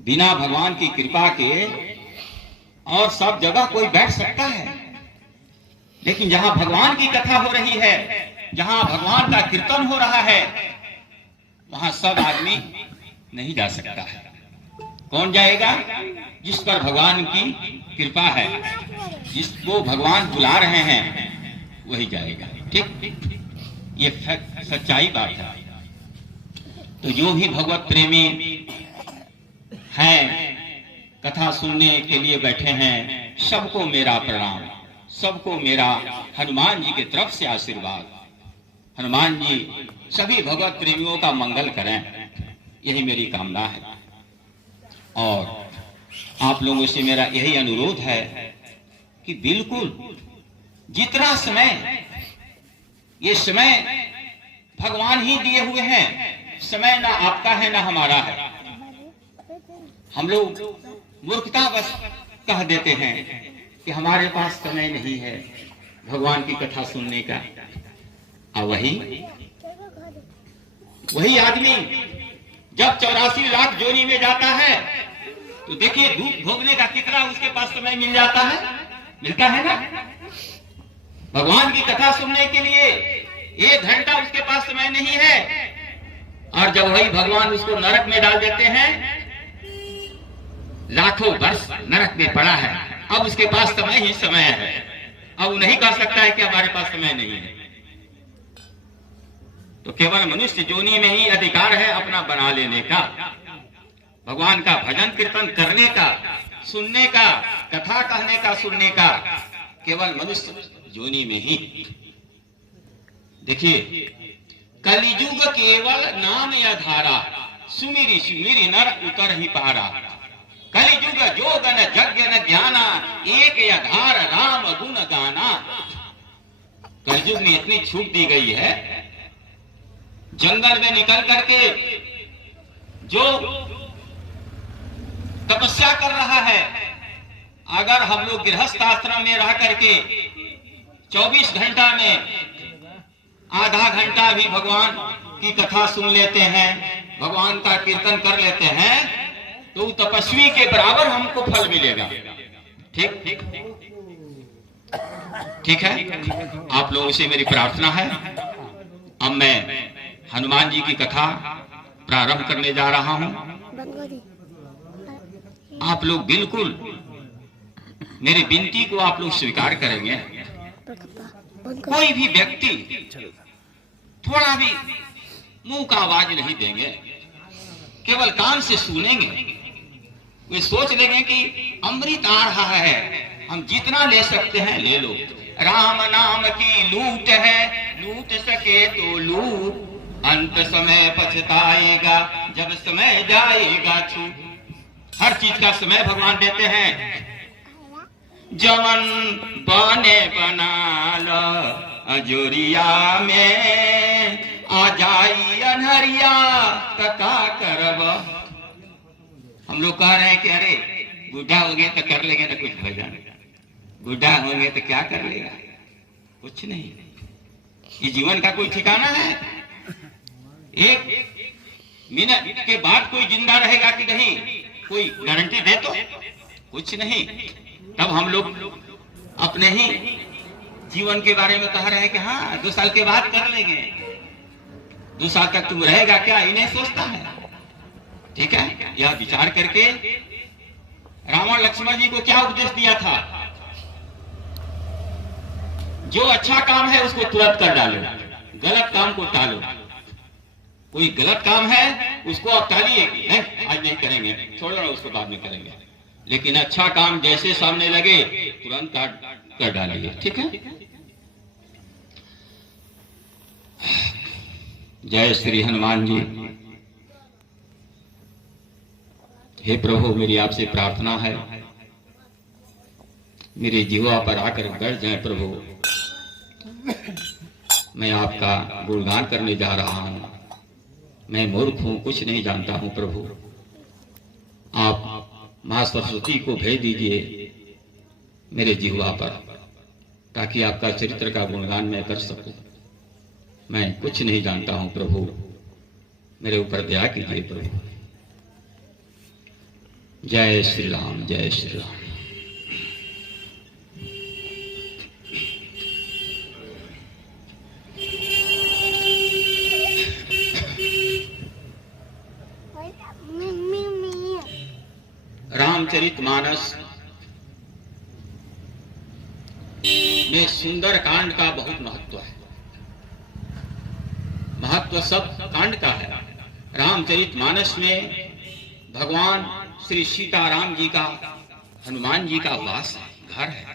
बिना भगवान की कृपा के और सब जगह कोई बैठ सकता है, लेकिन जहां भगवान की कथा हो रही है, जहां भगवान का कीर्तन हो रहा है, वहां सब आदमी नहीं जा सकता है। कौन जाएगा? जिस पर भगवान की कृपा है, जिसको भगवान बुला रहे हैं, वही जाएगा। ठीक, ये सच्चाई बात है। तो जो भी भगवत प्रेमी हैं, कथा सुनने के लिए बैठे हैं, सबको मेरा प्रणाम, सबको मेरा हनुमान जी की तरफ से आशीर्वाद। हनुमान जी सभी भगवत प्रेमियों का मंगल करें, यही मेरी कामना है। और आप लोगों से मेरा यही अनुरोध है कि बिल्कुल जितना समय, ये समय भगवान ही दिए हुए हैं, समय ना आपका है ना हमारा है। हम लोग मूर्खता बस कह देते हैं कि हमारे पास समय नहीं है भगवान की कथा सुनने का। और वही आदमी जब 84 लाख जोनी में जाता है तो देखिए धूप भोगने का कितना उसके पास समय मिल जाता है, मिलता है ना। भगवान की कथा सुनने के लिए 1 घंटा उसके पास समय नहीं है, और जब वही भगवान उसको नरक में डाल देते हैं, लाखों वर्ष नरक में पड़ा है, अब उसके पास समय ही समय है। अब वो नहीं कह सकता है कि हमारे पास समय नहीं है। तो केवल मनुष्य जोनी में ही अधिकार है अपना बना लेने का, भगवान का भजन कीर्तन करने का, सुनने का, कथा कहने का, सुनने का, केवल मनुष्य जोनी में ही। देखिए, कलिजुग केवल नाम या धारा, सुमिरी सुमिरी नर उतर ही पारा। कलिजुग जोग न यज्ञ न ज्ञाना, एक आधार राम गुण गाना। कलयुग में इतनी छूट दी गई है, जंगल में निकल करके जो तपस्या कर रहा है, अगर हम लोग गृहस्थ आश्रम में रह करके 24 घंटा में आधा घंटा भी भगवान की कथा सुन लेते हैं, भगवान का कीर्तन कर लेते हैं, तो तपस्वी के बराबर हमको फल मिलेगा। ठीक ठीक ठीक है। आप लोगों से मेरी प्रार्थना है। अब मैं हनुमान जी की कथा प्रारंभ करने जा रहा हूं। आप लोग बिल्कुल मेरी विनती को आप लोग स्वीकार करेंगे। कोई भी व्यक्ति थोड़ा भी मुंह का आवाज नहीं देंगे, केवल कान से सुनेंगे। वे सोच लेंगे कि अमृत आ रहा है, हम जितना ले सकते हैं ले लो। राम नाम की लूट है, लूट सके तो लूट, अंत समय पछताएगा जब समय जाएगा छूट। हर चीज का समय भगवान देते हैं। जमन बने बना लो अजोरिया में, आ जाई अनहरिया तका करब। हम लोग कह रहे हैं कि अरे बूढ़ा हो गए तो कर लेंगे ना कुछ भजन, बूढ़ा होंगे तो क्या कर लेगा, कुछ नहीं। ये जीवन का कोई ठिकाना है? एक मिनट के बाद कोई जिंदा रहेगा कि नहीं, कोई गारंटी दे तो कुछ नहीं। तब हम लोग अपने ही जीवन के बारे में कह रहे हैं कि हाँ 2 साल के बाद कर लेंगे। 2 साल तक तुम रहेगा क्या, इन्हें सोचता है। ठीक है, यह विचार करके रावण लक्ष्मण जी को क्या उपदेश दिया था? जो अच्छा काम है उसको तुरंत कर डालो, गलत काम को टालो। कोई गलत काम है उसको आप टालिए, नहीं आज नहीं करेंगे, छोड़ो ना, उसको बाद में करेंगे। लेकिन अच्छा काम जैसे सामने लगे तुरंत कर डालिए। ठीक है। जय श्री हनुमान जी। हे प्रभु, मेरी आपसे प्रार्थना है, मेरे जीवा पर आकर बैठ जाए प्रभु। मैं आपका गुणगान करने जा रहा हूं। मैं मूर्ख हूं, कुछ नहीं जानता हूं प्रभु। आप मां सरस्वती को भेज दीजिए मेरे जीवा पर, ताकि आपका चरित्र का गुणगान मैं कर सकूं। मैं कुछ नहीं जानता हूं प्रभु, मेरे ऊपर दया कीजिए प्रभु। जय श्री राम, जय श्री राम। रामचरितमानस में सुंदर कांड का बहुत महत्व है। महत्व सब कांड का है। रामचरितमानस में भगवान श्री सीताराम जी का, हनुमान जी का वास घर है।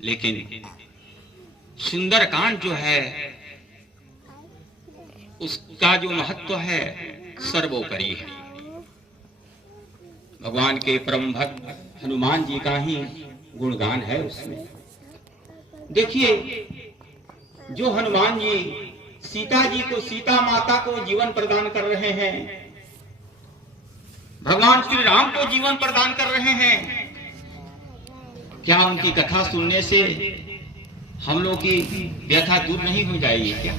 लेकिन सुंदर कांड जो है उसका जो महत्व है सर्वोपरि है। भगवान के परम भक्त हनुमान जी का ही गुणगान है उसमें। देखिए, जो हनुमान जी सीता जी को, सीता माता को जीवन प्रदान कर रहे हैं, भगवान श्री राम को जीवन प्रदान कर रहे हैं, क्या उनकी कथा सुनने से हम लोग की व्यथा दूर नहीं हो जाएगी क्या?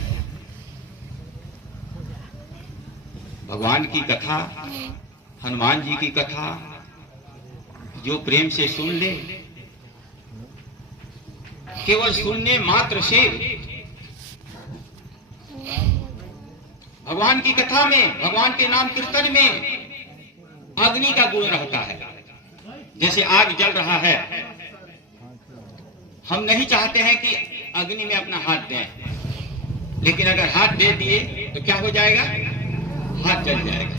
भगवान की कथा, हनुमान जी की कथा जो प्रेम से सुन ले, केवल सुनने मात्र से भगवान की कथा में, भगवान के नाम कीर्तन में अग्नि का गुण रहता है। जैसे आग जल रहा है, हम नहीं चाहते हैं कि अग्नि में अपना हाथ दें, लेकिन अगर हाथ दे दिए तो क्या हो जाएगा? हाथ जल जाएगा।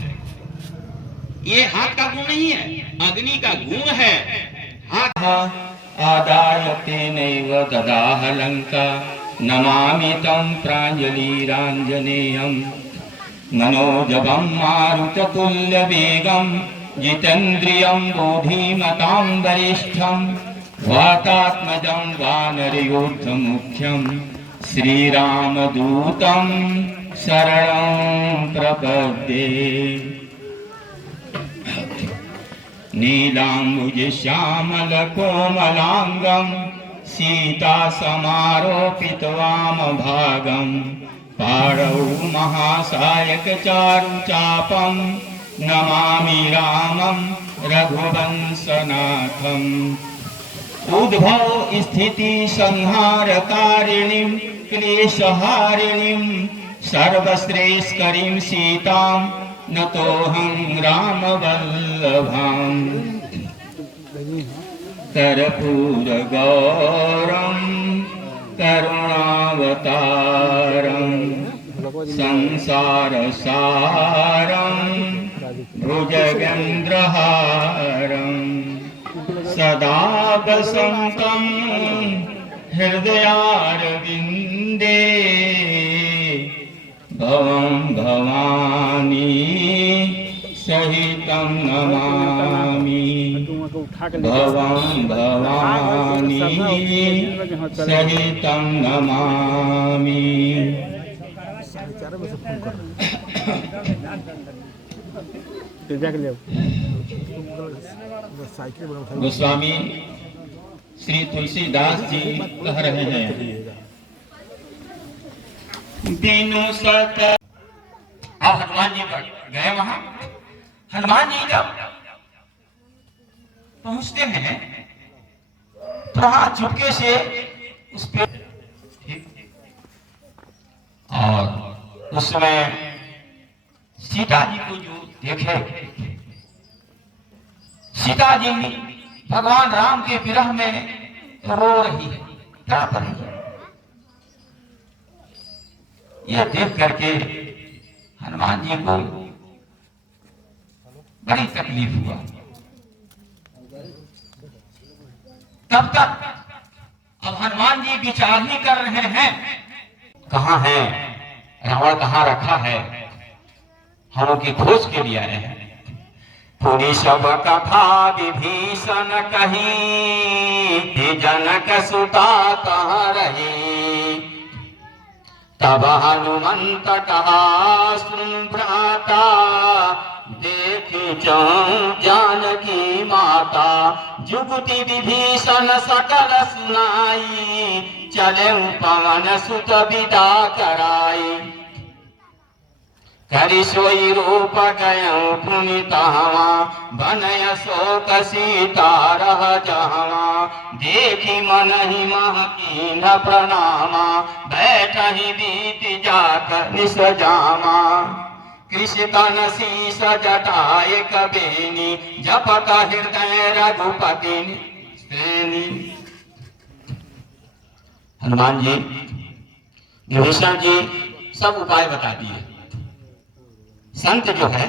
ये हाथ का गुण नहीं है, अग्नि का गुण है। हाथ आदायते नैव ददाह लंका नमामि तं प्राञ्जलिराञ्जनेयम् मनोजवं मारुततुल्यवेगं जितेन्द्रियं बुद्धिमतां वरिष्ठं वातात्मजं वानरयोद्धमुख्यं श्रीरामदूतं शरणं प्रपद्ये। नीलाम्बुज श्यामल कोमलांगं सीता समारोपित वाम भागं पाणौ महासायक चारु चापं नमामि रामं रघुवंशनाथम् उद्भव स्थिति संहारकारिणीं क्लेशहारिणीं सर्वश्रेष्ठकरीं सीतां नतोऽहं रामवल्लभाम् कर्पूरगौरं करुणावतारं संसारसारं भुजगेन्द्रहारं सदा वसन्तं हृदयारविन्दे भवं भवानी सहितं नमामि भवं भवानी सहितं नमामि। गोस्वामी श्री तुलसीदास जी कह रहे हैं, दिनु सत। अब हनुमान जी गए वहां। हनुमान जी जब पहुंचते हैं तो वहां चुपके से उस पे, और उस समय सीता जी को जो देखे, सीता जी भगवान राम के विरह में रो रही है, तड़प रही है। यह देख करके हनुमान जी को बड़ी तकलीफ हुआ। तब तक अब हनुमान जी विचार ही कर रहे हैं, कहाँ है रावण, कहाँ रखा है, हम उनकी खोज के लिए आए हैं। पुरी सब कथा विभीषण कही, जनक सुता कहाँ रही, तब हनुमंत कहा सुन भ्राता, देखी जानकी माता, जुगति विभीषण सकल सुनाई, चले पवन सुत विदा कराई। करि सोई रूप गयं पुनितावा बनय शोक सीता रह जावा देखी मन ही मह कीन प्रणामा बैठहि बीति जात निस जामा कृष्ण तन शीस जटाए कबेनी जपत हृदय रघुपति श्रेणी। हनुमान जी विभीषण जी सब उपाय बता दिए। संत जो है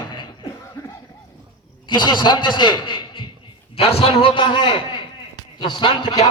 किसी संत से दर्शन होता है तो संत क्या